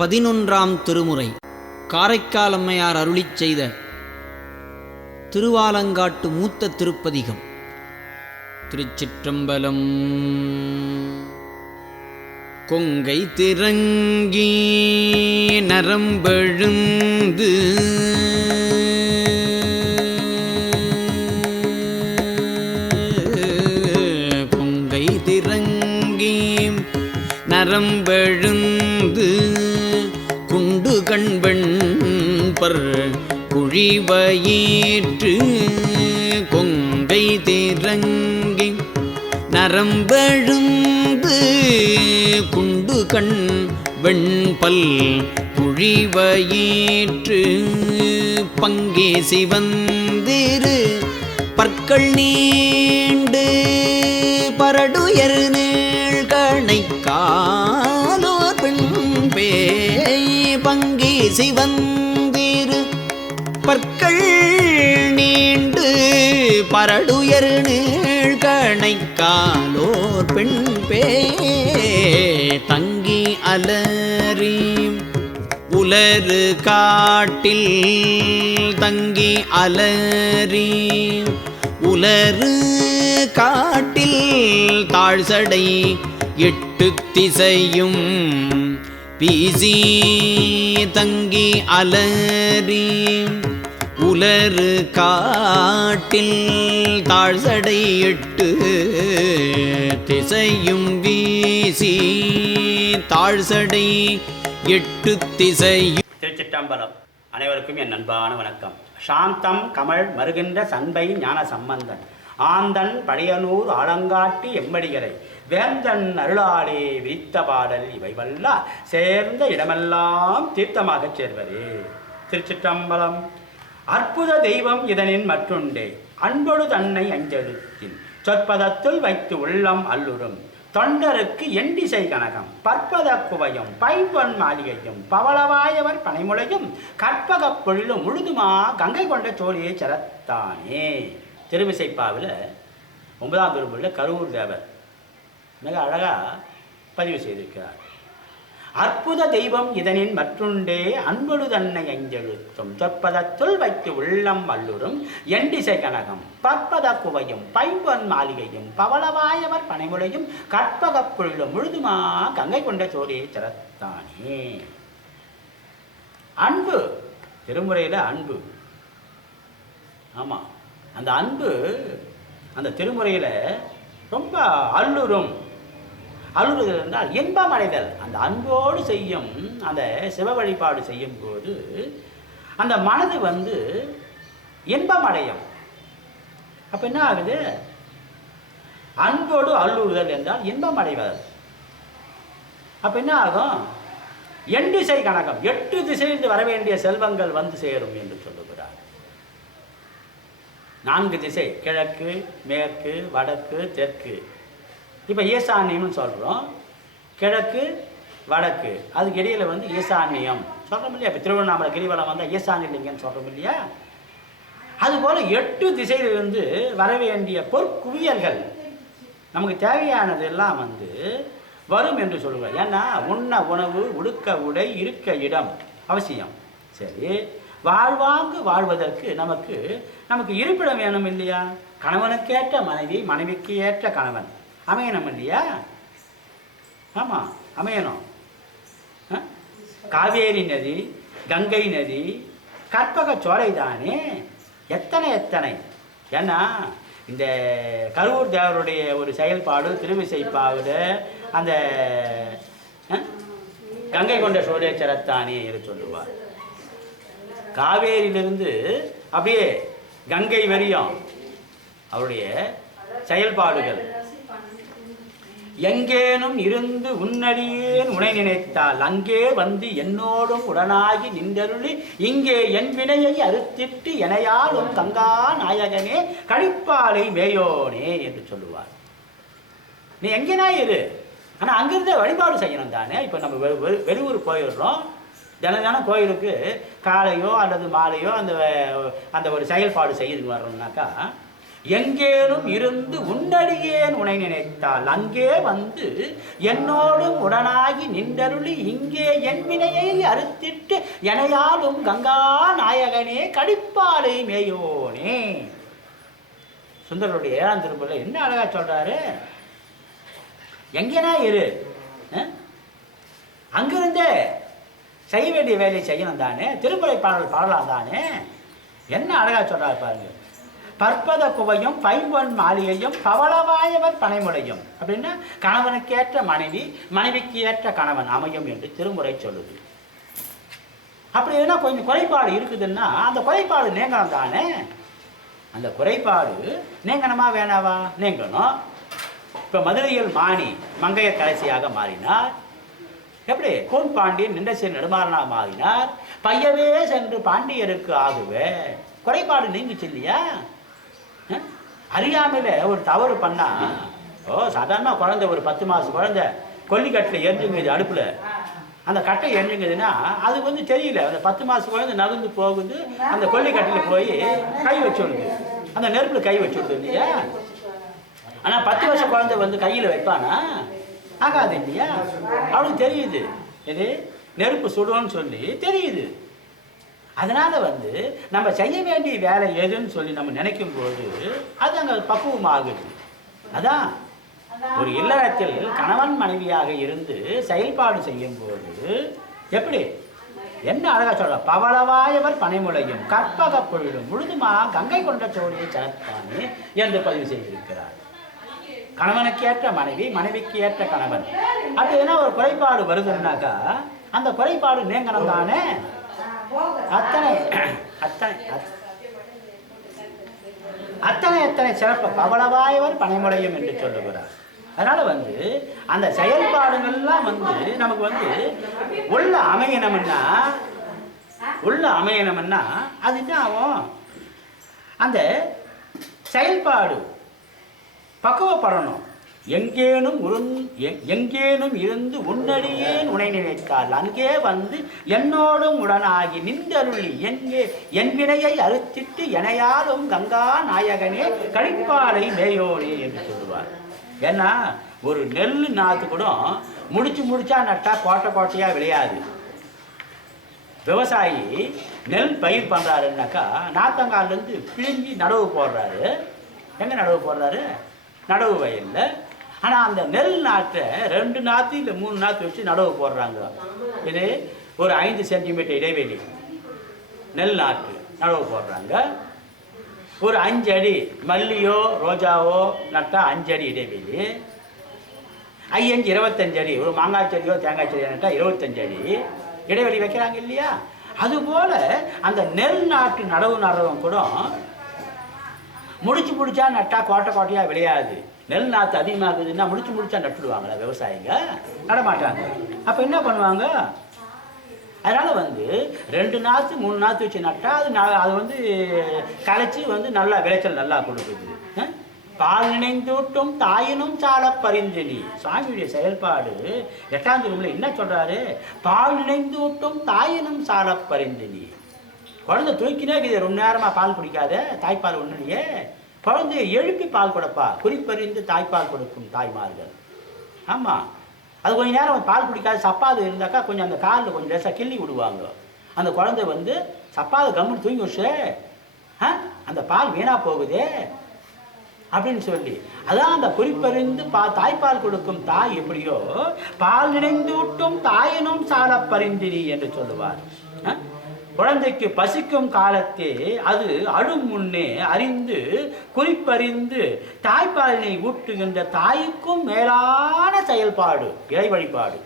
11ஆம் திருமுறை காரைக்கால் அம்மையார் அருளிச் செய்த திருவாலங்காட்டு மூத்த திருப்பதிகம். திருச்சிற்றம்பலம். கொங்கை திரங்கி நரம்பெழுந்து கொங்கை திரங்கி நரம்பெழுந்து குண்டு கண்பெண் பர் குழிவயிற்று கொங்கை திரங்கி நரம்பெழுந்து குண்டு கண் வெண்பல் குழிவயிற்று பங்கே சிவந்திரு பற்கள் நீண்டு பரடுயர் நீழ்கணை காலோர் பெண் பேய் பங்கே சிவந்திரு பற்கள் நீண்டு பரடுயர் நீழ்கணை காலோர் பெண் பேய் தங்கி அலறி உலரு காட்டில் தங்கி அலறி உலரு காட்டில் தாழ்சடை எட்டு திசையும் பீசி தங்கி அலறி உலரு காட்டில் தாழ்சடை எட்டு திசையும் வீசி தாழ்சடை எட்டு திசையும். திருச்சிற்றம்பலம். அனைவருக்கும் என் அன்பான வணக்கம். சாந்தம் கமல் மருகின்ற சண்பை ஞான சம்பந்தன் ஆந்தன் பழையனூர் ஆலங்காட்டி எம்மடிகளை வேந்தன் அருளாலே விரித்த பாடல் இவை வல்லா சேர்ந்த இடமெல்லாம் தீர்த்தமாகச் சேர்வதே. திருச்சிற்றம்பலம். அற்புத தெய்வம் இதனின் மற்றுண்டே அன்பொடு தன்னை அஞ்செழுத்தின் சொற்பதத்துள் வைத்து உள்ளம் அல்லுறும் தொண்டருக்கு எண்டிசை கனகம் பற்பத குவையும் பைம்பொன் மாளிகையும் பவளவாயவர் பனைமுளையும் கற்பகப் பொழிலும் முழுதுமா கங்கை கொண்ட சோழியை சரத்தானே. திருவிசைப்பாவில் 9ஆம் திருமுறையில் கரூர் தேவர் மிக அழகாக பதிவு செய்திருக்கிறார். அற்புத தெய்வம் இதனின் மற்றுண்டே அன்பொடு தன்னை அஞ்செழுத்தும் சொற்பதத்துள் வைத்து உள்ளம் அல்லுறும் எண்டிசை கனகம் பற்பத குவையும் பைம்பொன் மாளிகையும் பவளவாயவர் பனைமுளையும் கற்பகப் பொழிலும் முழுதுமா கங்கை கொண்ட சோழியை சரத்தானே. அன்பு திருமுறையில் அன்பு. ஆமாம், அந்த அன்பு அந்த திருமுறையில் ரொம்ப அல்லுறும். அல்லுறுதல் என்றால் இன்பம் அடைதல். அந்த அன்போடு செய்யும் அந்த சிவ வழிபாடு செய்யும் போது அந்த மனது இன்பம் அடையும். அப்போ என்ன ஆகுது? அன்போடு அல்லுறுதல் என்றால் இன்பம் அடைவது. அப்போ என்ன ஆகும்? எண்டிசை கனகம் 8 திசையிலிருந்து வர வேண்டிய செல்வங்கள் வந்து சேரும் என்று சொல்லுகிறார். 4 திசை கிழக்கு மேற்கு வடக்கு தெற்கு. இப்போ ஈசான்யம்னு சொல்கிறோம். கிழக்கு வடக்கு அதுக்கு இடையில் ஈசான்யம் சொல்கிறோம் இல்லையா? இப்போ திருவண்ணாமலை கிரிவலம் வந்தால் ஈசான்யலிங்கன்னு சொல்கிறோம் இல்லையா? அதுபோல் 8 திசையிலிருந்து வர வேண்டிய பொற்குவியல்கள் நமக்கு தேவையானது எல்லாம் வரும் என்று சொல்லுவார். ஏன்னா உண்ண உணவு உடுக்க உடை இருக்க இடம் அவசியம். சரி, வாழ்வாங்கு வாழ்வதற்கு நமக்கு இருப்பிடம் வேணும் இல்லையா? கணவனுக்கேற்ற மனைவி மனைவிக்கு ஏற்ற கணவன் அமையணும் இல்லையா? ஆமாம், அமையணும். காவேரி நதி கங்கை நதி கற்பக சோலை தானே. எத்தனை ஏன்னா இந்த கரூர் தேவருடைய ஒரு செயல்பாடு திருவிசைப்பாவில் அந்த கங்கை கொண்ட சோழேச்சரத்தானே என்று சொல்லுவார். காவேரியிலிருந்து அப்படியே கங்கை வரையும் அவருடைய செயல்பாடுகள். எங்கேனும் இருந்து உன்னடியேன் உனை நினைத்தால் அங்கே என்னோடும் உடனாகி நின்றருளி இங்கே என் வினையை அறுத்திட்டு எனையாளும் கங்கா நாயகனே கழிப்பாலை மேயோனே என்று சொல்லுவார். நீ எங்கேனா இரு, ஆனால் அங்கிருந்த வழிபாடு செய்யணும் தானே. இப்போ நம்ம வெளியூர் போயிடுறோம். தினம் கோயிலுக்கு காலையோ அல்லது மாலையோ அந்த ஒரு செயல்பாடு செய்து வர்றோம்னாக்கா எங்கேனும் இருந்து உன்னடியேன் உனை நினைத்தால் அங்கே வந்து என்னோடும் உடனாகி நின்றருளி இங்கே என் வினையை அறுத்திட்டு எனையாலும் கங்கா நாயகனே கடிப்பாலை மேயோனே. சுந்தரருடைய 7ஆம் திருமுறையில் என்ன அழகா சொல்றாரு, எங்கேனா இரு, அங்கிருந்தே செய்ய வேண்டிய வேலையை செய்யணும் தானே, திருமுறை பாடல் பாடலாம் தானே. என்ன அழகா சொல்றாரு பாருங்க. பற்பத குவையும் பைம்பொன் மாளிகையும் பவளவாயவர் பனைமுடையும் அப்படின்னா கணவனுக்கு ஏற்ற மனைவி, மனைவிக்கு ஏற்ற கணவன் அமையும் என்று திருமுறை சொல்லுது. அப்படி எதுனா கொஞ்சம் குறைபாடு இருக்குதுன்னா அந்த குறைபாடு நீங்கணும் தானே. அந்த குறைபாடு நீங்கணுமா வேணாவா? நீங்கணும். இப்போ மதுரையில் மாணி மங்கைய கடைசியாக மாறினார். எப்படி கோன் பாண்டியன் நின்றசேர் நெடுமாறனாக மாறினார். பையவே சென்று பாண்டியருக்கு ஆகுவே. குறைபாடு நீங்கிச்சு இல்லையா? அறியாமையில ஒரு தவறு பண்ணா, சாதாரண குழந்தை, ஒரு 10 மாதம் குழந்தை கொல்லிக்கட்டில் எரிஞ்சுங்குது, அடுப்பில் அந்த கட்டை எரிஞ்சுங்குதுன்னா அது தெரியல. அந்த 10 மாதம் குழந்தை நகர்ந்து போகுது, அந்த கொல்லிக்கட்டில் போய் கை வச்சுடுது, அந்த நெருப்பில் கை வச்சுடுது இல்லையா? ஆனால் 10 வருஷம் குழந்தை கையில் வைப்பானா? ஆகாது இல்லையா? அவனுக்கு தெரியுது இது நெருப்பு சுடுவோன்னு சொல்லி தெரியுது. அதனால நம்ம செய்ய வேண்டிய வேலை எதுன்னு சொல்லி நம்ம நினைக்கும் போது அது அங்கே பக்குவமாகுது. அதான் ஒரு இல்லறத்தில் கணவன் மனைவியாக இருந்து செயல்பாடு செய்யும் போது எப்படி என்ன அழகா சொல்ற, பவளவாயவர் பனைமுளையும் கற்பக பொழிலும் முழுதுமா கங்கை கொண்ட சோழியை சரத்தானே என்று பதிவு செய்திருக்கிறார். கணவனுக்கு ஏற்ற மனைவி, மனைவிக்கு ஏற்ற கணவன். அப்படி என்ன ஒரு குறைபாடு வருதுன்னாக்கா அந்த குறைபாடு நீங்கணும் தானே. அத்தனை அத்தனை அத்தனை அத்தனை சிறப்பு பவளவாயவர் பனைமுடையும் என்று சொல்லுகிறார். அதனால அந்த செயல்பாடுகள்லாம் நமக்கு உள்ள அமையணும்னா அது என்ன ஆகும்? அந்த செயல்பாடு பக்குவப்படணும். எங்கேனும் இருந்து உன்னடியேன் உனை நினைத்தால் அங்கே என்னோடும் உடனாகி நின்றருளி என் வினையை அறுத்திட்டு எனையாலும் கங்கா நாயகனே கழிப்பாலை மேயோனே என்று சொல்லுவார். ஏன்னா ஒரு நெல் நாற்று கூட முடிச்சா நட்டா கோட்டையா விளையாது. விவசாயி நெல் பயிர் பண்ணுறாருன்னாக்கா நாத்தங்கால்லேருந்து பிழிஞ்சி நடவு போடுறாரு. எங்கே நடவு போடுறாரு? நடவு வயலில். ஆனால் அந்த நெல் நாற்றை 2 நாற்று இல்லை 3 நாற்று வச்சு நடவு போடுறாங்க. இது ஒரு 5 சென்டிமீட்டர் இடைவெளி நெல் நாற்று நடவு போடுறாங்க. ஒரு 5 அடி மல்லியோ ரோஜாவோ நட்டால் 5 அடி இடைவெளி. 5 25 அடி ஒரு மாங்காய் செடியோ தேங்காய் செடியோ நட்டால் 25 அடி இடைவெளி வைக்கிறாங்க இல்லையா? அதுபோல் அந்த நெல் நாற்று நடவு நடுறவங்க கூட முடிச்சா நட்டா கோட்டையாக விளையாது. நெல் நாற்று அதிகமாகுதுன்னா முடிச்சா நட்டுடுவாங்களா விவசாயிங்க? நடமாட்டாங்க. அப்போ என்ன பண்ணுவாங்க? அதனால் 2 நாற்று 3 நாற்று வச்சு நட்டா அது களைச்சி நல்லா விளைச்சல் நல்லா கொடுக்குது. பால் நினைந்தூட்டும் தாயினும் சால பரிந்தினி. சுவாமியுடைய செயல்பாடு 8ஆம் திருமுறையில் என்ன சொல்றாரு? பால் நினைந்தூட்டும் தாயினும் சால பரிந்தினி. குழந்தை தூக்கினே இருக்குது, ரொம்ப நேரமாக பால் குடிக்காத, தாய்ப்பால் ஒன்றுலையே. குழந்தைய எழுப்பி பால் கொடுப்பா. குறிப்பறிந்து தாய்ப்பால் கொடுக்கும் தாய்மார்கள். ஆமாம், அது கொஞ்சம் நேரம் பால் குடிக்காது சப்பாது இருந்தாக்கா கொஞ்சம் அந்த காலில் கொஞ்சம் லேசாக கிள்ளி விடுவாங்க. அந்த குழந்தை சப்பாதை கம்முன்னு தூங்கி வச்சு அந்த பால் வீணாக போகுதே அப்படின்னு சொல்லி, அதான் அந்த குறிப்பறிந்து தாய்ப்பால் கொடுக்கும் தாய் எப்படியோ பால் நினைந்தூட்டும் தாயினும் சால பரிந்தினி என்று சொல்லுவார். குழந்தைக்கு பசிக்கும் காலத்தே அது அடும் முன்னே அறிந்து குறிப்பறிந்து தாய்ப்பாலினை ஊட்டுகின்ற தாய்க்கும் மேலான செயல்பாடு இறை வழிபாடு.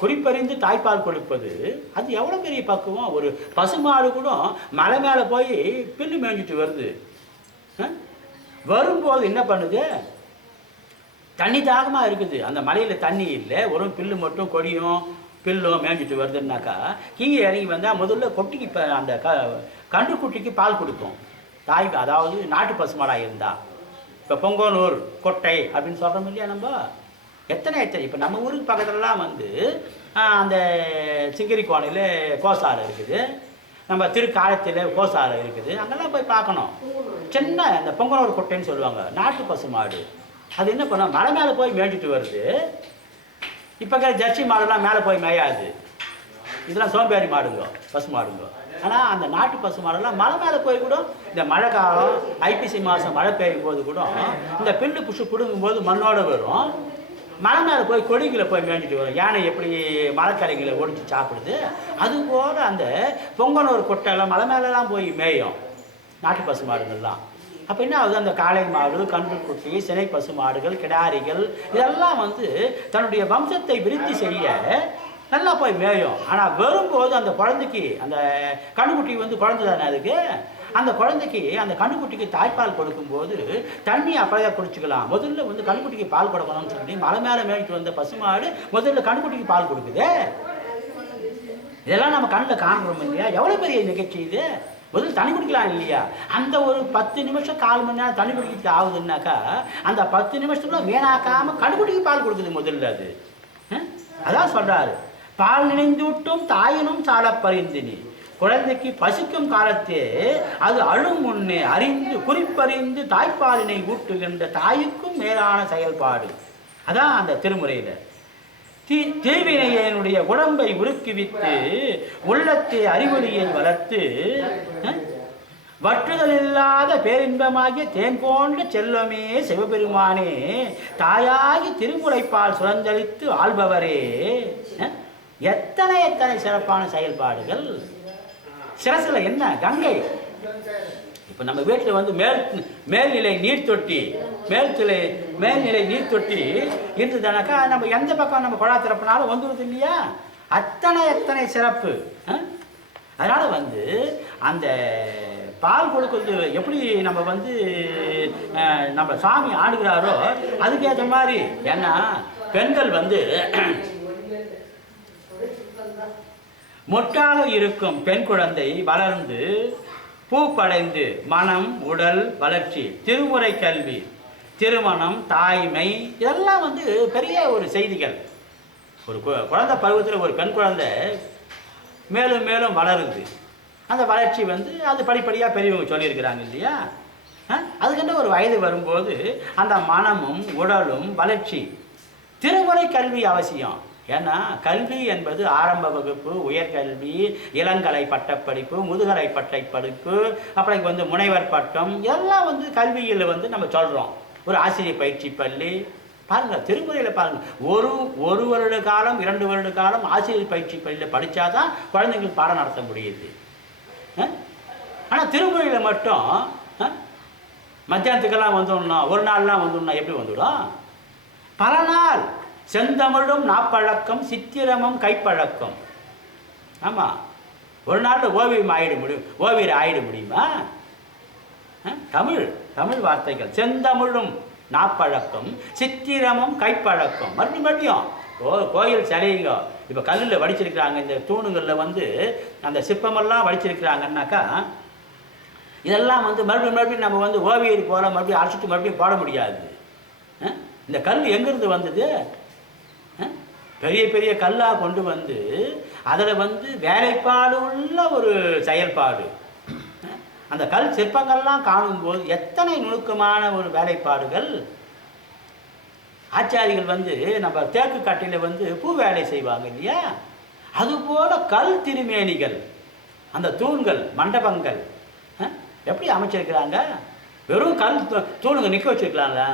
குறிப்பறிந்து தாய்ப்பால் கொடுப்பது அது எவ்வளோ பெரிய பக்குவம். ஒரு பசுமாடு கூட மலை மேலே போய் பில்லு மேய்ஞ்சிட்டு வருது. வரும்போது என்ன பண்ணுது? தண்ணி தாகமாக இருக்குது, அந்த மலையில் தண்ணி இல்லை, ஒரு பில்லு மட்டும் கொடியும் பில்லும் மேய்ஞ்சிட்டு வருதுன்னாக்கா கீழே இறங்கி வந்தால் முதல்ல கொட்டிக்கு அந்த கன்றுக்குட்டிக்கு பால் கொடுக்கும் தாய்க்கு. அதாவது நாட்டு பசுமாடாக இருந்தால் இப்போ பொங்கனூர் கொட்டை அப்படின்னு சொல்கிறோம் இல்லையா? நம்ம எத்தனை இப்போ நம்ம ஊருக்கு பக்கத்துலலாம் அந்த சிங்கிரி கோணையில் கோசாலை இருக்குது, நம்ம திருக்காலத்தில் கோசாலை இருக்குது, அங்கெல்லாம் போய் பார்க்கணும். சின்ன அந்த பொங்கனூர் கொட்டைன்னு சொல்லுவாங்க, நாட்டு பசு மாடு. அது என்ன பண்ண மலை மேலே போய் மேய்ஞ்சிட்டு வருது. இப்போ ஜெர்சி மாடுலாம் மேலே போய் மேயாது, இதெல்லாம் சோம்பேறி மாடுங்க, பசு மாடுங்க. ஆனால் அந்த நாட்டு பசு மாடெல்லாம் மலை மேலே போய் கூட இந்த மழை காலம் ஐப்பசி மாதம் மழை பெய்யும் போது கூட இந்த பில்லு புஷு பிடுங்கும்போது மண்ணோடு வரும், மலை மேலே போய் கொடிகளை போய் மேய்ஞ்சிட்டு வரும். யானை எப்படி மலைக்கரைகளை ஒடிச்சு சாப்பிடுது, அதுபோல் அந்த பொங்கனூர் கொட்டையெல்லாம் மலை மேலெலாம் போய் மேயும் நாட்டு பசு மாடுகள்லாம். அப்போ என்ன ஆகுது, அந்த காளை மாடு, கன்றுக்குட்டி, சினை பசு மாடுகள், கிடாரிகள் இதெல்லாம் வந்து தன்னுடைய வம்சத்தை விருத்தி செய்ய நல்லா போய் மேயும். ஆனால் வரும்போது அந்த குழந்தைக்கு, அந்த கண்ணுக்குட்டி வந்து குழந்தை தானே அதுக்கு, அந்த குழந்தைக்கு அந்த கண்ணுக்குட்டிக்கு தாய்ப்பால் கொடுக்கும்போது தண்ணி அப்படியே குடிச்சிக்கலாம். முதல்ல வந்து கண்ணுக்குட்டிக்கு பால் கொடுக்கணும்னு சொல்லி மலை மேலே மேய்ச்சிட்டு வந்த பசுமாடு முதல்ல கண்ணுக்குட்டிக்கு பால் கொடுக்குது. இதெல்லாம் நம்ம கண்ணில் காண்கிறோம் இல்லையா? எவ்வளோ பெரிய நிகழ்ச்சி இது. முதல்ல தண்ணி குடிக்கலாம் இல்லையா? அந்த ஒரு 10 நிமிஷம் 1/4 மணி நேரம் தண்ணி குடிக்கிறது ஆகுதுன்னாக்கா அந்த 10 நிமிஷத்துக்குள்ள வீணாக்காமல் கண்ணுக்குட்டிக்கு பால் கொடுக்குது முதல்ல. அது அதான் சொல்கிறாரு, பால் நினைந்தூட்டும் தாயினும் சால பரிந்தினி. குழந்தைக்கு பசிக்கும் காலத்தே அது அழும் முன்னே அறிந்து குறிப்பறிந்து தாய்ப்பாலினை ஊட்டுகின்ற தாய்க்கும் மேலான செயல்பாடு. அதான் அந்த திருமுறையில் தீவினையனுடைய உடம்பை உருக்கிவித்து உள்ளத்தை அறிவொளியை வளர்த்து வற்றுதல் இல்லாத பேரின்பமாகிய தேன் போன்ற செல்வமே சிவபெருமானே தாயாகி திருமுறைப்பால் சுரந்தளித்து ஆள்பவரே. எத்தனை எத்தனை சிறப்பான செயல்பாடுகள். சிரசில் என்ன கங்கை. இப்போ நம்ம வீட்டில் வந்து மேல்நிலை நீர் தொட்டி, மேல்நிலை நீர் தொட்டி இருந்ததுனாக்கா நம்ம எந்த பக்கம் நம்ம குழா திறப்பினாலும் வந்துடுது இல்லையா? எத்தனை சிறப்பு. அதனால் வந்து அந்த பால் கொடுக்குறது எப்படி நம்ம வந்து நம்ம சாமி ஆடுகிறாரோ அதுக்கேற்ற மாதிரி. ஏன்னா பெண்கள் வந்து மொட்டாக இருக்கும் பெண் குழந்தை வளர்ந்து பூப்படைந்து மனம் உடல் வளர்ச்சி, திருமுறை கல்வி, திருமணம், தாய்மை இதெல்லாம் வந்து பெரிய ஒரு செய்திகள். ஒரு குழந்தை பருவத்தில் ஒரு பெண் குழந்தை மேலும் மேலும் வளருது. அந்த வளர்ச்சி வந்து அது படிப்படியாக பெரியவங்க சொல்லியிருக்கிறாங்க இல்லையா? அதுக்கிட்ட ஒரு வயது வரும்போது அந்த மனமும் உடலும் வளர்ச்சி. திருமுறை கல்வி அவசியம். ஏன்னா கல்வி என்பது ஆரம்ப வகுப்பு, உயர்கல்வி, இளங்கலை பட்டப்படிப்பு, முதுகலை பட்டப்படிப்பு, அப்புறம் வந்து முனைவர் பட்டம் எல்லாம் வந்து கல்வியில் வந்து நம்ம சொல்கிறோம். ஒரு ஆசிரியர் பயிற்சி பள்ளி பாருங்கள், திருமுறையில் பாருங்கள், ஒரு வருட காலம் 2 வருட காலம் ஆசிரியர் பயிற்சி பள்ளியில் படித்தாதான் குழந்தைங்களுக்கு பாடம் நடத்த முடியுது. ஆனால் திருமுறையில் மட்டும் மத்தியானத்துக்கெல்லாம் வந்துடணும், ஒரு நாள்லாம் வந்துடணும், எப்படி வந்துடும்? பல நாள் செந்தமிழும் நாப்பழக்கம் சித்திரமும் கைப்பழக்கம். ஆமாம், ஒரு நாளில் ஓவியர் ஆயிட முடியுமா? தமிழ் வார்த்தைகள் செந்தமிழும் நாப்பழக்கம் சித்திரமும் கைப்பழக்கம். மறுபடியும் கோயில் சிலைங்க இப்போ கல்லில் வடிச்சிருக்கிறாங்க, இந்த தூணுங்களில் வந்து அந்த சிற்பமெல்லாம் வடிச்சிருக்கிறாங்கன்னாக்கா இதெல்லாம் வந்து மறுபடியும் நம்ம வந்து ஓவியர் போல மறுபடியும் அரைச்சிட்டு மறுபடியும் போட முடியாது. இந்த கல் எங்கேருந்து வந்தது? பெரிய பெரிய கல்லாக கொண்டு வந்து அதில் வந்து வேலைப்பாடு உள்ள ஒரு செயல்பாடு. அந்த கல் சிற்பங்கள்லாம் காணும்போது எத்தனை நுணுக்கமான ஒரு வேலைப்பாடுகள். ஆச்சாரிகள் வந்து நம்ம தேக்கு காட்டில் வந்து பூ வேலை செய்வாங்க இல்லையா? அதுபோல் கல் திருமேனிகள், அந்த தூண்கள், மண்டபங்கள் எப்படி அமைச்சிருக்கிறாங்க? வெறும் கல் தூணுங்க நிற்க வச்சுருக்கலாம்ல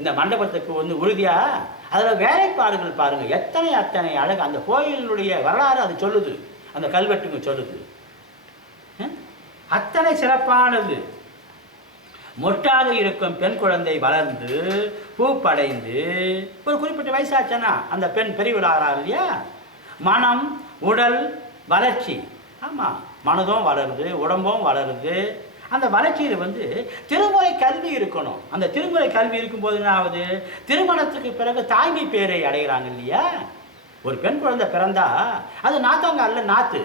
இந்த மண்டபத்துக்கு வந்து உறுதியாக. அதில் வேலைப்பாடுகள் பாருங்கள், எத்தனை அழகு. அந்த கோயிலுடைய வரலாறு அது சொல்லுது, அந்த கல்வெட்டுங்க சொல்லுது. அத்தனை சிறப்பானது. மொட்டாக இருக்கும் பெண் குழந்தை வளர்ந்து பூப்படைந்து ஒரு குறிப்பிட்ட வயசாச்சுன்னா அந்த பெண் பெரியவளாகிறார் இல்லையா? மனம் உடல் வளர்ச்சி. ஆமாம், மனதும் வளருது, உடம்பும் வளருது. அந்த வளர்ச்சியில் வந்து திருமுறை கல்வி இருக்கணும். அந்த திருமுறை கல்வி இருக்கும்போது என்ன ஆகுது? திருமணத்துக்கு பிறகு தாய்மை பேரை அடைகிறாங்க இல்லையா? ஒரு பெண் குழந்தை பிறந்தா அது நாத்தங்கால்ல நாற்று,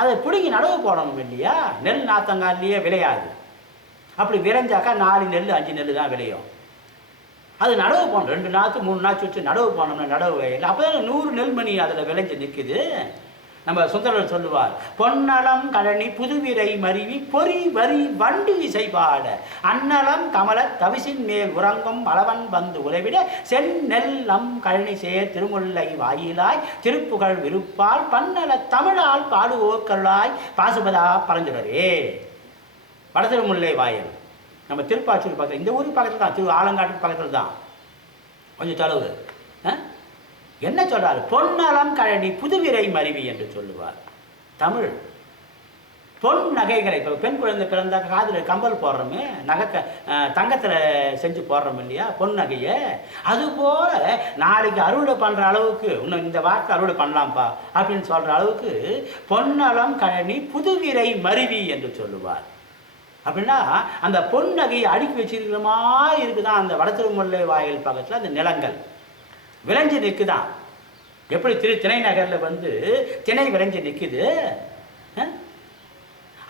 அதை பிடுங்கி நடவு போடணும் இல்லையா? நெல் நாத்தங்கால்லையே விளையாது. அப்படி விளைஞ்சாக்கா 4 நெல் 5 நெல் தான் விளையும். அது நடவு போடணும், 2 நாற்று 3 நாற்று வச்சு நடவு போனோம்னா நடவு வயல் அப்போ தான் 100 நெல்மணி அதில் விளைஞ்சு நிற்குது. நம்ம சுந்தரர் சொல்லுவார், பொன்னலம் கழனி புதுவிரை மருவி பொறி வரி வண்டு இசைபாட அன்னலம் கமல தவிசின் மேல் உறங்கும் அளவன் வந்து உறவிட செந்நெல்லம் கழனி சேர் திருமுல்லை வாயிலாய் திருப்புகழ் விருப்பால் பன்னல தமிழால் பாடுவோர் கருளாய் பாசுபதா பரஞ்சுடரே. வடதிருமுல்லை வாயில் நம்ம திருப்பாச்சூர் பக்கத்தில், இந்த ஊருக்கு பக்கத்தில் தான், திரு ஆலங்காட்டுக்கு பக்கத்தில் தான், கொஞ்சம் தொலைவு. என்ன சொல்றாரு? பொன்னலம் கழனி புதுவிரை மருவி என்று சொல்லுவார். தமிழ் பொன் நகைகளை, இப்போ பெண் குழந்தை பிறந்த காதில் கம்பல் போடுறோமே, தங்கத்தில் செஞ்சு போடுறோம் இல்லையா பொன் நகையை, அதுபோல் நாளைக்கு அறுவடை பண்ணுற அளவுக்கு, இன்னும் இந்த வார்த்தை அறுவடை பண்ணலாம்ப்பா அப்படின்னு சொல்கிற அளவுக்கு பொன்னலம் கழனி புதுவிரை மருவி என்று சொல்லுவார். அப்படின்னா அந்த பொன் நகையை அடுக்கி வச்சிருக்கிற மாதிரி இருக்குதான் அந்த வடதிருமுல்லை வாயில் பக்கத்தில் அந்த நிலங்கள் விளைஞ்சு நிற்குதான். எப்படி திணை நகரில் வந்து திணை விளைஞ்சு நிற்குது,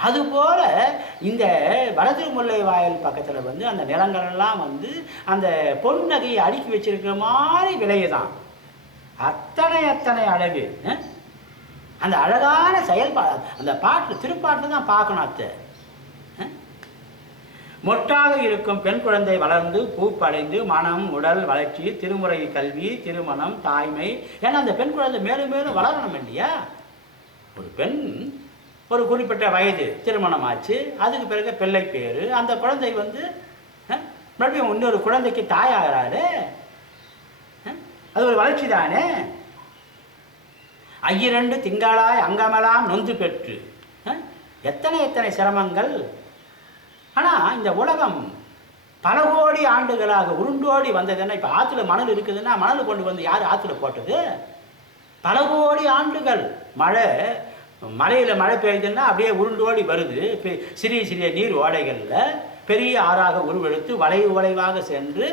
அதுபோல் இந்த வடதிருமுல்லை வாயில் பக்கத்தில் வந்து அந்த நிலங்களெல்லாம் வந்து அந்த பொன் நகையை அடுக்கி வச்சிருக்கிற மாதிரி விளையுதான். அத்தனை அழகு. அந்த அழகான செயல்பாடு அந்த பாட்டு திருப்பாட்டு தான் பார்க்கணும். அத்தை மொட்டாக இருக்கும் பெண் குழந்தை வளர்ந்து பூப்படைந்து மனம் உடல் வளர்ச்சி திருமுறை கல்வி திருமணம் தாய்மை, ஏன்னா அந்த பெண் குழந்தை மேலும் மேலும் வளரணும் இல்லையா. ஒரு பெண் ஒரு குறிப்பிட்ட வயது திருமணம் ஆச்சு, அதுக்கு பிறகு பிள்ளை பேர், அந்த குழந்தை வந்து மறுபடியும் இன்னொரு குழந்தைக்கு தாயாகிறாரு, அது ஒரு வளர்ச்சி தானே. ஐயிரண்டு திங்களாய் அங்கமெல்லாம் நொந்து பெற்று எத்தனை சிரமங்கள். ஆனால் இந்த உலகம் பல கோடி ஆண்டுகளாக உருண்டோடி வந்ததுன்னா, இப்போ ஆற்றுல மணல் இருக்குதுன்னா மணல் கொண்டு வந்து யார் ஆற்றுல போட்டது? பல கோடி ஆண்டுகள் மழையில் மழை பெய்யுதுன்னா அப்படியே உருண்டோடி வருது. சிறிய நீர் ஓடைகளில் பெரிய ஆறாக உருவெடுத்து வளைவாக சென்று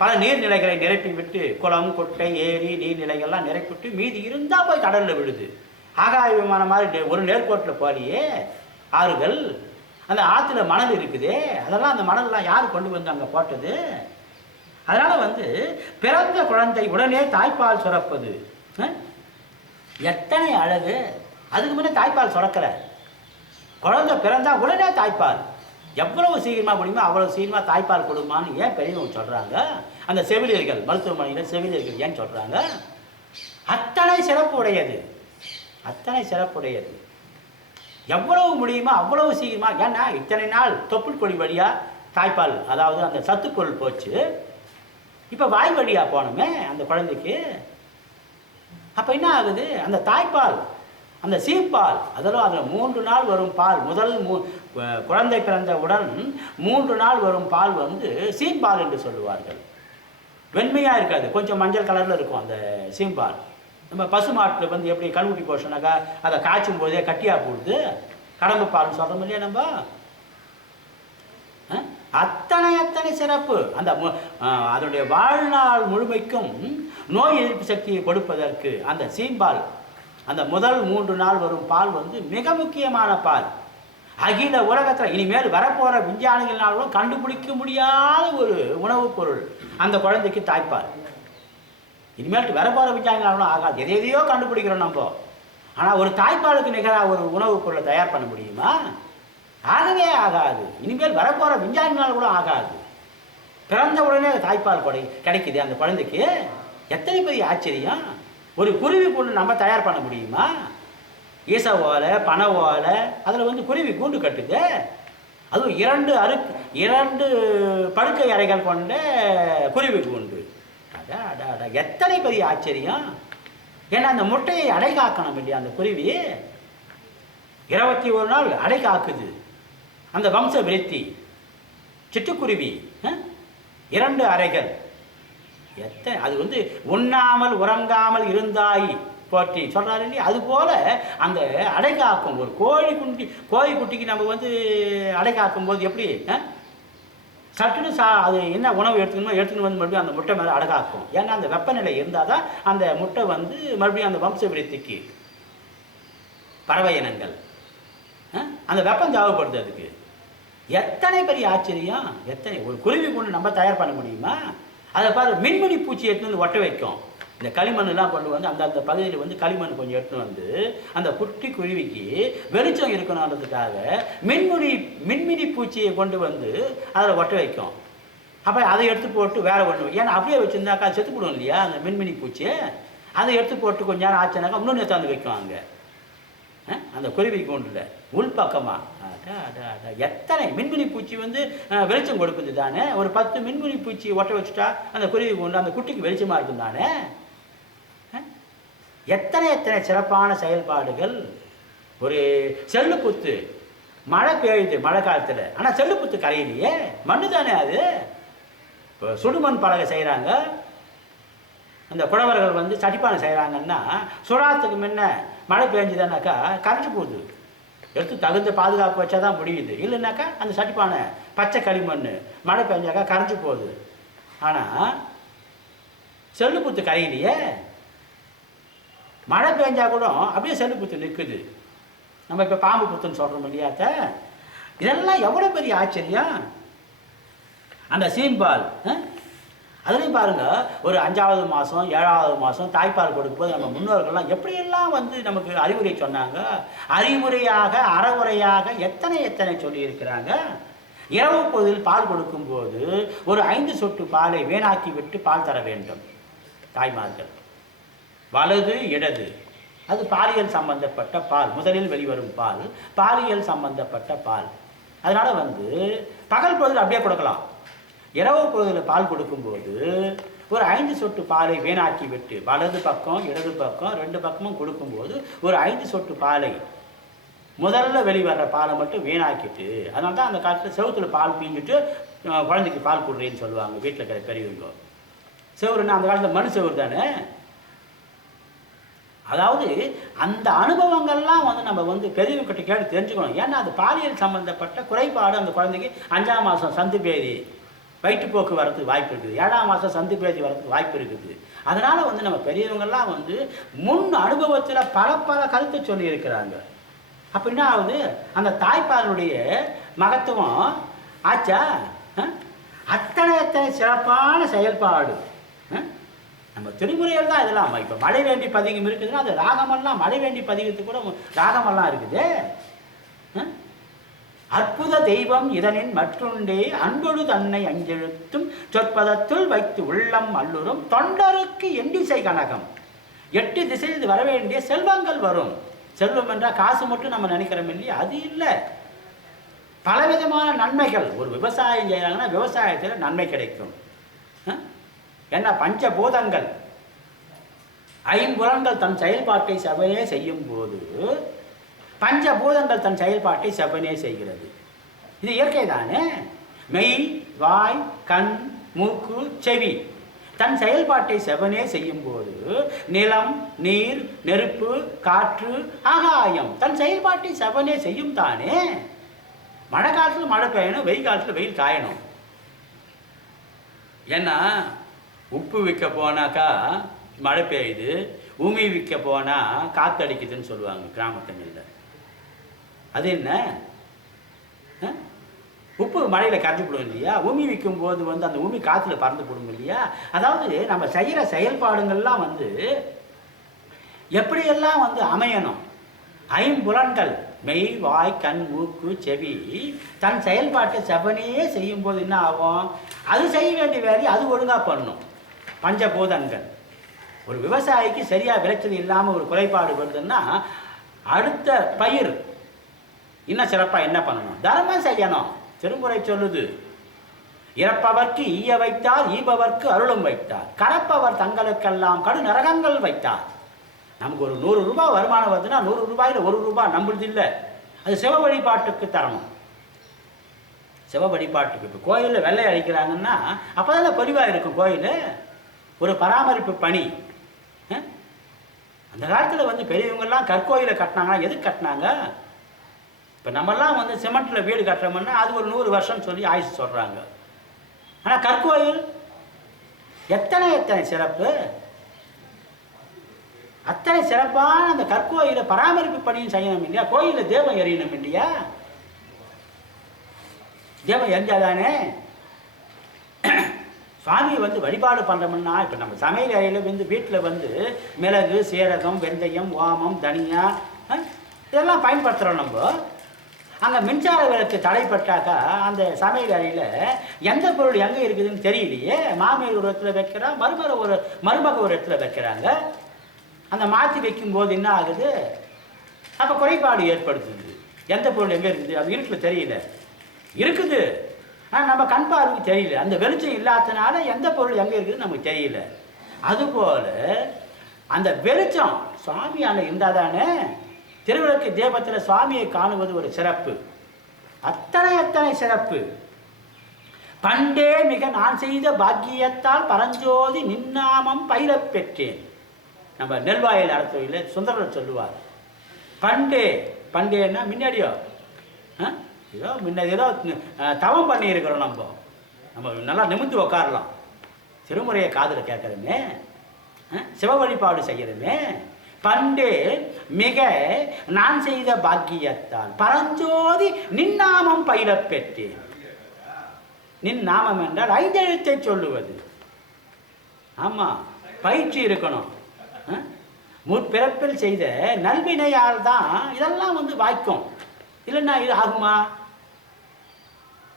பல நீர்நிலைகளை நிரப்பிவிட்டு, குளம் குட்டை ஏரி நீர்நிலைகள்லாம் நிரப்பிவிட்டு மீதி இருந்தால் போய் கடலில் விழுது. ஆகாய விமானம் மாதிரி ஒரு நேர்கோட்டில் போலியே ஆறுகள். அந்த ஆற்றுல மணல் இருக்குதே, அதெல்லாம் அந்த மணல்லாம் யார் கொண்டு வந்து அங்கே போட்டது? அதனால் வந்து பிறந்த குழந்தை உடனே தாய்ப்பால் சுரப்பது எத்தனை அழகு. அதுக்கு முன்னே தாய்ப்பால் சுரக்கலை, குழந்தை பிறந்தா உடனே தாய்ப்பால். எவ்வளவு சீக்கிரமாக முடியுமோ அவ்வளோ சீக்கிரமாக தாய்ப்பால் கொடுமான்னு ஏன் பெரியவங்க சொல்கிறாங்க? அந்த செவிலியர்கள், மருத்துவமனையில் செவிலியர்கள் ஏன் சொல்கிறாங்க? அத்தனை சிறப்புடையது. எவ்வளவு முடியுமோ அவ்வளவு சீக்கிரமாக. ஏன்னா இத்தனை நாள் தொப்புள் கொடி வழியாக தாய்ப்பால், அதாவது அந்த சத்துப்பொருள் போச்சு, இப்போ வாய் வழியாக போனோமே அந்த குழந்தைக்கு. அப்போ என்ன ஆகுது? அந்த தாய்ப்பால், அந்த சீம்பால், அதெல்லாம் அதில் 3 நாள் வரும் பால், முதல் குழந்தை பிறந்தவுடன் 3 நாள் வரும் பால் வந்து சீம்பால் என்று சொல்லுவார்கள். வெண்மையாக இருக்காது, கொஞ்சம் மஞ்சள் கலரில் இருக்கும் அந்த சீம்பால். நம்ம பசு மாட்டில் வந்து எப்படி கண்குட்டி போஷனாக்கா அதை காய்ச்சும் போதே கட்டியாக போடுது, கடம்பு பால்னு சொல்கிறோம் இல்லையா நம்ம. அத்தனை சிறப்பு. அந்த அதனுடைய வாழ்நாள் முழுமைக்கும் நோய் எதிர்ப்பு சக்தியை கொடுப்பதற்கு அந்த சீம்பால், அந்த முதல் 3 நாள் வரும் பால் வந்து மிக முக்கியமான பால். அகில உலகத்தில் இனிமேல் வரப்போகிற விஞ்ஞானிகள்னாலும் கண்டுபிடிக்க முடியாத ஒரு உணவுப் பொருள் அந்த குழந்தைக்கு தாய்ப்பால். இனிமேல் வரப்போகிற விஞ்ஞானிகளாலும் ஆகாது, எதையோ கண்டுபிடிக்கிறோம் நம்ம. ஆனால் ஒரு தாய்ப்பாலுக்கு நிகராக ஒரு உணவுப் பொருளை தயார் பண்ண முடியுமா? ஆகவே ஆகாது. இனிமேல் வரப்போகிற விஞ்ஞானிகளால் கூட ஆகாது. பிறந்த உடனே தாய்ப்பால் கிடைக்குது அந்த குழந்தைக்கு. எத்தனை பெரிய ஆச்சரியம். ஒரு குருவி கூண்டு நம்ம தயார் பண்ண முடியுமா? ஈச ஓலை, பனை ஓலை, அதில் வந்து குருவி கூண்டு கட்டுது. அதுவும் 2 படுக்கை அறைகள் கொண்ட குருவி கூண்டு. அடா எத்தனை பெரிய ஆச்சரியம். ஏன்னா அந்த முட்டையை அடை காக்கணும் இல்லையா அந்த குருவி. 21 நாள் அடை காக்குது அந்த வம்ச விருத்தி. சிட்டுக்குருவி 2 அறைகள். அது வந்து உண்ணாமல் உறங்காமல் இருந்தாய் போற்றி சொல்கிறாரு இல்லையா. அதுபோல் அந்த அடை காக்கும் ஒரு கோழி குட்டிக்கு நம்ம வந்து அடை காக்கும் போது எப்படி சட்டுன்னு அது என்ன உணவு எடுத்துக்கணும் வந்து மறுபடியும் அந்த முட்டை மேலே அடகாக்கும். ஏன்னா அந்த வெப்பநிலை இருந்தால் தான் அந்த முட்டை வந்து மறுபடியும் அந்த வம்ச விருத்திக்கு பறவை இனங்கள் அந்த வெப்பம் தேவைப்படுது அதுக்கு. எத்தனை பெரிய ஆச்சரியம். ஒரு குருவி கொண்டு நம்ம தயார் பண்ண முடியுமா? அதை பாரு, மின்மினி பூச்சி எடுத்து வந்து ஒட்ட வைக்கும். இந்த களிமண்ணெல்லாம் கொண்டு வந்து அந்த பகுதியில் வந்து களிமண் கொஞ்சம் எடுத்துன்னு வந்து அந்த குட்டி குருவிக்கு வெளிச்சம் இருக்கணுன்றதுக்காக மின்மினி பூச்சியை கொண்டு வந்து அதில் ஒட்ட வைக்கும். அப்போ அதை எடுத்து போட்டு வேற ஒன்று, ஏன்னா அப்படியே வச்சுருந்தாக்கா செத்து போடும் இல்லையா அந்த மின்மினி பூச்சியை. அதை எடுத்து போட்டு கொஞ்ச நேரம் ஆச்சுனாக்கா இன்னொன்று எடுத்தாந்து வைக்குவாங்க அந்த குருவி கூண்டில் உள்பக்கமாக. எத்தனை மின்மினி பூச்சி வந்து வெளிச்சம் கொடுக்குது தானே. ஒரு 10 மின்மினி பூச்சி ஒட்ட வச்சுட்டா அந்த குருவி கூண்டு அந்த குட்டிக்கு வெளிச்சமாக இருக்கும் தானே. எத்தனை சிறப்பான செயல்பாடுகள். ஒரு செல்லு புத்து மழை பெய்யுது மழை காலத்தில், ஆனால் செல்லு புத்து கரையிலையே, மண்ணு தானே அது. இப்போ சுடுமண் பலகை செய்கிறாங்க, அந்த குழவர்கள் வந்து சட்டிப்பானை செய்கிறாங்கன்னா சுடாத்துக்கு முன்ன மழை பெஞ்சுதானாக்கா கரைச்சி போகுது. எடுத்து தகுந்த பாதுகாப்பு வச்சா தான் முடியுது. இல்லைன்னாக்கா அந்த சட்டிப்பானை பச்சை களிமண் மழை பெஞ்சாக்கா கரைச்சி போகுது. ஆனால் செல்லு புத்து கரையிலையே, மழை பெஞ்சா கூட அப்படியே செல்லு புத்து நிற்குது. நம்ம இப்போ பாம்பு புத்துன்னு சொல்கிறோம் இல்லையாத்த. இதெல்லாம் எவ்வளோ பெரிய ஆச்சரியம். அந்த சீம்பால் அதுலேயும் பாருங்கள், ஒரு 5ஆவது மாதம் 7ஆவது மாதம் தாய்ப்பால் கொடுக்கும்போது நம்ம முன்னோர்கள்லாம் எப்படியெல்லாம் வந்து நமக்கு அறிவுரை சொன்னாங்க. அறிவுரையாக அறவுரையாக எத்தனை சொல்லியிருக்கிறாங்க. இரவு பொழுதில் பால் கொடுக்கும்போது ஒரு 5 சொட்டு பாலை வீணாக்கி விட்டு பால் தர வேண்டும் தாய்மார்கள். வலது இடது அது பாலியல் சம்பந்தப்பட்ட பால், முதலில் வெளிவரும் பால் பாலியல் சம்பந்தப்பட்ட பால். அதனால் வந்து பகல் பொழுதில் அப்படியே கொடுக்கலாம். இரவு பொழுதில் பால் கொடுக்கும்போது ஒரு 5 சொட்டு பாலை வீணாக்கி விட்டு வலது பக்கம் இடது பக்கம் 2 பக்கமும் கொடுக்கும்போது ஒரு 5 சொட்டு பாலை முதல்ல வெளிவர்ற பாலை மட்டும் வீணாக்கிட்டு, அதனால தான் அந்த காலத்தில் செவுத்தில் பால் பீஞ்சிட்டு குழந்தைக்கு பால் கொடுறேன்னு சொல்லுவாங்க வீட்டில் இருக்கிற பெரியவங்க. செவுருன்னா அந்த காலத்தில் மண் செவுறு தானே. அதாவது அந்த அனுபவங்கள்லாம் வந்து நம்ம வந்து பெரியவங்கிட்ட கேட்டு தெரிஞ்சுக்கணும். ஏன்னா அது பாலியல் சம்பந்தப்பட்ட குறைபாடு. அந்த குழந்தைக்கு 5ஆம் மாதம் சந்து பேதி வயிற்றுப்போக்கு வரதுக்கு வாய்ப்பு இருக்குது, 7ஆம் மாதம் சந்து பேதி வரதுக்கு வாய்ப்பு இருக்குது. அதனால் வந்து நம்ம பெரியவங்கள்லாம் வந்து முன் அனுபவத்தில் பல கருத்தை சொல்லியிருக்கிறாங்க. அப்படின்னா ஆகுது அந்த தாய்ப்பாலுடைய மகத்துவம் ஆச்சா. அத்தனை சிறப்பான செயல்பாடு நம்ம திருமுறைகள் தான் இதெல்லாம். இப்போ மழை வேண்டி பதிகம் இருக்குதுன்னா அது ராகமெல்லாம் மழை வேண்டி பதிகத்துக்கு கூட ராகமெல்லாம் இருக்குது. அற்புத தெய்வம் இதனின் மற்றுண்டே அன்பொடு தன்னை அஞ்செழுத்தும் சொற்பதத்துள் வைத்து உள்ளம் அல்லுறும் தொண்டருக்கு எண்டிசை கனகம். 8 திசையில் வர வேண்டிய செல்வங்கள் வரும். செல்வம் என்றால் காசு மட்டும் நம்ம நினைக்கிறோம் இல்லையா, அது இல்லை. பலவிதமான நன்மைகள். ஒரு விவசாயம் செய்கிறாங்கன்னா விவசாயத்தில் நன்மை கிடைக்கும். என்ன பஞ்சபூதங்கள் 5 தன் செயல்பாட்டை செவ்வனே செய்யும் போது பஞ்சபூதங்கள் தன் செயல்பாட்டை செவ்வனே செய்கிறது. இது இயற்கை தானே. மெய் வாய் கண் மூக்கு செவி தன் செயல்பாட்டை செவ்வனே செய்யும் போது நிலம் நீர் நெருப்பு காற்று ஆகாயம் தன் செயல்பாட்டை செவ்வனே செய்யும் தானே. மழை காலத்தில் மழை பெய்யணும், வெயில் காலத்தில் வெயில் காயணும். ஏன்னா உப்பு விற்க போனாக்கா மழை பெய்யுது, ஊமி விற்க போனால் காற்றடிக்குதுன்னு சொல்லுவாங்க கிராமத்துங்களில். அது என்ன, உப்பு மழையில் கரைஞ்சி போடும் இல்லையா, ஊமி விற்கும் போது வந்து அந்த ஊமி காற்றுல பறந்து போடும் இல்லையா. அதாவது நம்ம செய்கிற செயல்பாடுகள்லாம் வந்து எப்படியெல்லாம் வந்து அமையணும். 5 மெய் வாய் கண் மூக்கு செவி தன் செயல்பாட்டை செவ்வனையே செய்யும் போது என்ன ஆகும், அது செய்ய வேண்டிய வேலையை அது ஒழுங்காக பண்ணணும். பஞ்சபூதங்கள். ஒரு விவசாயிக்கு சரியாக விளைச்சல் இல்லாமல் ஒரு குறைபாடு வருதுன்னா அடுத்த பயிர் இன்னும் சிறப்பாக என்ன பண்ணணும், தர்மம் செய்யணும். திருமுறை சொல்லுது, இறப்பவர்க்கு ஈய வைத்தார் ஈபவர்க்கு அருளும் வைத்தார் கரப்பவர் தங்களுக்கெல்லாம் கடு நரகங்கள் வைத்தார். நமக்கு ஒரு 100 ரூபாய் வருமானம் வருதுன்னா 100 ரூபாயில் 1 ரூபாய் நம்மளுது இல்லை, அது சிவ வழிபாட்டுக்கு தரணும். சிவ வழிபாட்டுக்கு இப்போ கோயிலில் வெள்ளை அடிக்கிறாங்கன்னா அப்போ தான் பொலிவாக இருக்கும் கோயில். ஒரு பராமரிப்பு பணி. அந்த காலத்தில் வந்து பெரியவங்கெல்லாம் கற்கோயிலை கட்டினாங்கன்னா எதுக்கு கட்டினாங்க. இப்போ நம்மெல்லாம் வந்து சிமெண்ட்டில் வீடு கட்டுறோம்னா அது ஒரு 100 வருஷம்னு சொல்லி ஆயுசு சொல்கிறாங்க. ஆனால் கற்கோயில் எத்தனை சிறப்பு. அத்தனை சிறப்பான அந்த கற்கோயிலை பராமரிப்பு பணியும் செய்யணும் இல்லையா. கோயிலில் தேவம் எறியணும் இல்லையா. தேவம் எரிஞ்சாதானே சுவாமியை வந்து வழிபாடு பண்ணுறோம்னா இப்போ நம்ம சமையல் அறையில் வந்து வீட்டில் வந்து மிளகு சீரகம் வெந்தயம் ஓமம் தனியா இதெல்லாம் பயன்படுத்துகிறோம். நம்ம அங்கே மின்சார விளக்கு தடைப்பட்டாக்கா அந்த சமையல் அறையில் எந்த பொருள் எங்கே இருக்குதுன்னு தெரியலையே. மாமியார் ஒரு இடத்துல வைக்கிறா, மருமக ஒரு இடத்துல வைக்கிறாங்க. அந்த மாற்றி வைக்கும்போது என்ன ஆகுது, அப்போ குறைபாடு ஏற்படுத்துது. எந்த பொருள் எங்கே இருக்குது அது இருட்டில் தெரியல, இருக்குது ஆனால் நம்ம கண் பார்வைக்கு தெரியல. அந்த வெளிச்சம் இல்லாதனால எந்த பொருள் எங்கே இருக்குதுன்னு நமக்கு தெரியல. அதுபோல் அந்த வெளிச்சம் சுவாமியால் இருந்தால் தானே திருவிளக்கு தீபத்தில் சுவாமியை காணுவது ஒரு சிறப்பு. அத்தனை சிறப்பு. பண்டே மிக நான் செய்த பாக்கியத்தால் பரஞ்சோதி நின்னாமம் பயிரப் பெற்றேன். நம்ம நெல்வாயில் அறத்தொழில சுந்தரர் சொல்லுவார். பண்டேன்னா முன்னாடியோ ஏதோ முன்னாடி ஏதோ தவம் பண்ணியிருக்கிறோம். நம்ம நல்லா நிமிர்ந்து உக்காரலாம், திருமுறையை காதில் கேட்குறோமே, சிவ வழிபாடு செய்கிறோமே. பண்டே மிக நான் செய்த பாக்கியத்தால் பரஞ்சோதி நின்னாமம் பயிரப் பெற்றேன். நின் நாமம் என்றால் 5 எழுத்தை சொல்லுவது. ஆமாம், பயிற்சி இருக்கணும். முற்பிறப்பில் செய்த நல்வினையால் தான் இதெல்லாம் வந்து வாய்க்கும். இல்லைன்னா இது ஆகுமா?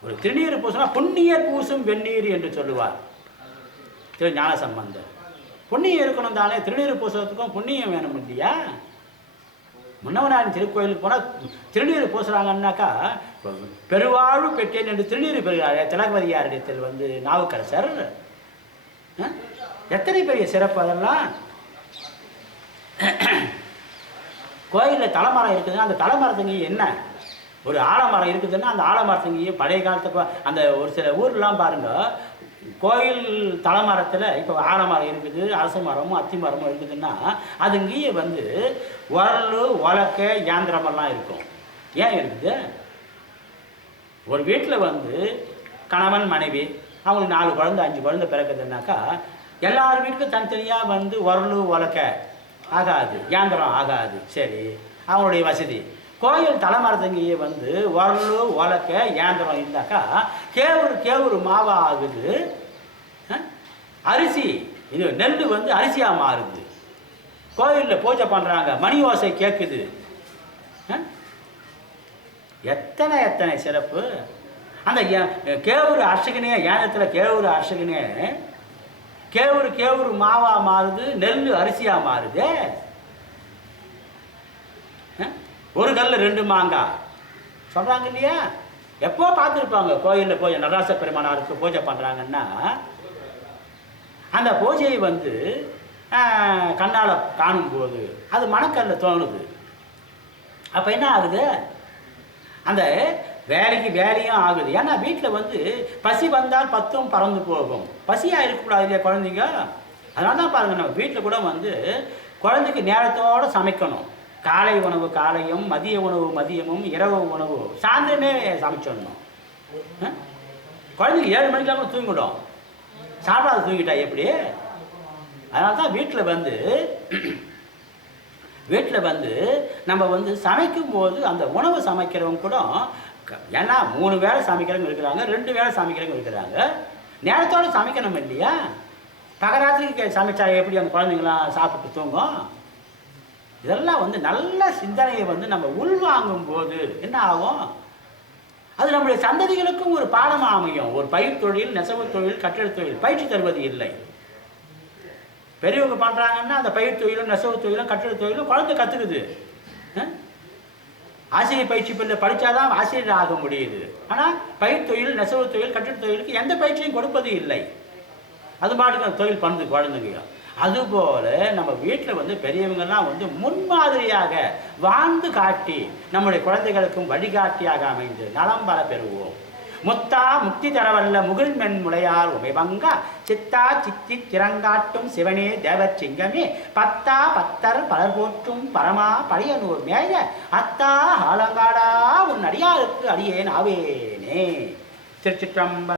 ஒரு திருநீர் பூசினா புண்ணியர் பூசும் வெந்நீர் என்று சொல்லுவார் திரு ஞான சம்பந்தர். புண்ணியம் இருக்கணும் தானே, திருநீர் பூசுறதுக்கும் புண்ணியம் வேணும் இல்லையா? முன்னவனாரின் திருக்கோயிலுக்கு போனால் திருநீர் பூசுறாங்கன்னாக்கா பெருவாழ்வு பெற்றேன் என்று திருநீர் பெறுகிறார் திலகவதியாரிடத்தில் வந்து நாவுக்கரசர். எத்தனை பெரிய சிறப்பு அதெல்லாம். கோயிலில் தலைமரம் இருக்குதுன்னா அந்த தலைமரத்துக்கு என்ன, ஒரு ஆலமரம் இருக்குதுன்னா அந்த ஆலமரத்துக்கு பழைய காலத்துக்கு அந்த ஒரு சில ஊர்லாம் பாருங்கள், கோயில் தலைமரத்தில் இப்போ ஆலமரம் இருக்குது, அரச மரமும் அத்தி மரமும் இருக்குதுன்னா அது இங்கேயே வந்து உரல் உலக்க இயந்திரமெல்லாம் இருக்கும். ஏன் இருக்குது? ஒரு வீட்டில் வந்து கணவன் மனைவி அவங்களுக்கு 4 குழந்தை 5 குழந்தை பிறக்குதுன்னாக்கா எல்லார் வீட்டுக்கும் தனித்தனியாக வந்து உரல் உலக்க ஆகாது, இயந்திரம் ஆகாது. சரி, அவங்களுடைய வசதி. கோயில் தலைமரத்தங்கியே வந்து உரல் உலக்க இயந்திரம் இருந்தாக்கா கேவுரு மாவா ஆகுது, அரிசி இது நெல் வந்து அரிசியாக மாறுது. கோயிலில் பூஜை பண்ணுறாங்க, மணி ஓசை கேட்குது. எத்தனை சிறப்பு. அந்த கேவுரு அர்ச்சகனே ஏனத்தில் கேவுரு அர்ச்சகனே கேவுரு மாவா மாறுது, நெல் அரிசியாக மாறுது. ஒரு கல்ல 2 மாங்காய் சொல்கிறாங்க இல்லையா? எப்போ பார்த்துருப்பாங்க கோயிலில் போய் நடராச பெருமானாருக்கு பூஜை பண்ணுறாங்கன்னா அந்த பூஜையை வந்து கண்ணால் காணும்போது அது மனக்கல்ல தோணுது. அப்போ என்ன ஆகுது, அந்த வேலையும் ஆகுது. ஏன்னா வீட்டில் வந்து பசி வந்தால் 10 பறந்து போகும். பசியாக இருக்கக்கூடாது இல்லையா குழந்தைங்க? அதனால தான் பாருங்கள், நம்ம வீட்டில் கூட வந்து குழந்தைக்கு நேரத்தோடு சமைக்கணும். காலை உணவு காலையும், மதிய உணவு மதியமும், இரவு உணவு சாயந்தரமே சமைச்சிடணும். குழந்தைக்கு 7 மணிக்கெல்லாம் கூட தூங்கிடும், சாப்பிடாத தூங்கிட்டா எப்படி? அதனால தான் வீட்டில் வந்து நம்ம வந்து சமைக்கும் போது அந்த உணவு சமைக்கிறவங்க கூட, ஏன்னா 3 வேளை சமைக்கிறவங்க இருக்கிறாங்க, 2 வேளை சமைக்கிறவங்க இருக்கிறாங்க. நேரத்தோடு சமைக்கணும் இல்லையா? பகராத்திரிக்கு சமைச்சா எப்படி அந்த குழந்தைங்களாம் சாப்பிட்டு தூங்கும்? இதெல்லாம் வந்து நல்ல சிந்தனையை வந்து நம்ம உள்வாங்கும் போது என்ன ஆகும், அது நம்முடைய சந்ததிகளுக்கும் ஒரு பாடமாக அமையும். ஒரு பயிர் தொழில், நெசவு தொழில், கட்டிட தொழில் பயிற்சி தருவது இல்லை. பெரியவங்க பண்ணுறாங்கன்னா அந்த பயிர் தொழிலும் நெசவு தொழிலும் கட்டிட தொழிலும் குழந்தை கற்றுக்குது. ஆசிரியர் பயிற்சி பிள்ளை படித்தாதான் ஆசிரியர் ஆக முடியுது. ஆனால் பயிர் தொழில், நெசவு தொழில், கட்டிட தொழிலுக்கு எந்த பயிற்சியும் கொடுப்பது இல்லை. அது பாட்டுக்கு அந்த தொழில் பண்ணுது குழந்தைங்க. அதுபோல் நம்ம வீட்டில் வந்து பெரியவங்கள்லாம் வந்து முன்மாதிரியாக வாழ்ந்து காட்டி நம்முடைய குழந்தைகளுக்கும் வழிகாட்டியாக அமைந்து நலம் பல பெறுவோம். முத்தா முக்தி தரவல்ல முகில் மென்முளையார் உமைவங்கா சித்தா சித்தி திறங்காட்டும் சிவனே தேவர் சிங்கமே பத்தா பத்தர் பலர் போற்றும் பரமா பழையனூர் மேய அத்தா ஆலங்காடா உன் அடியாருக்கு அடியேன் ஆவேனே. திருச்சிற்றம்பலம்.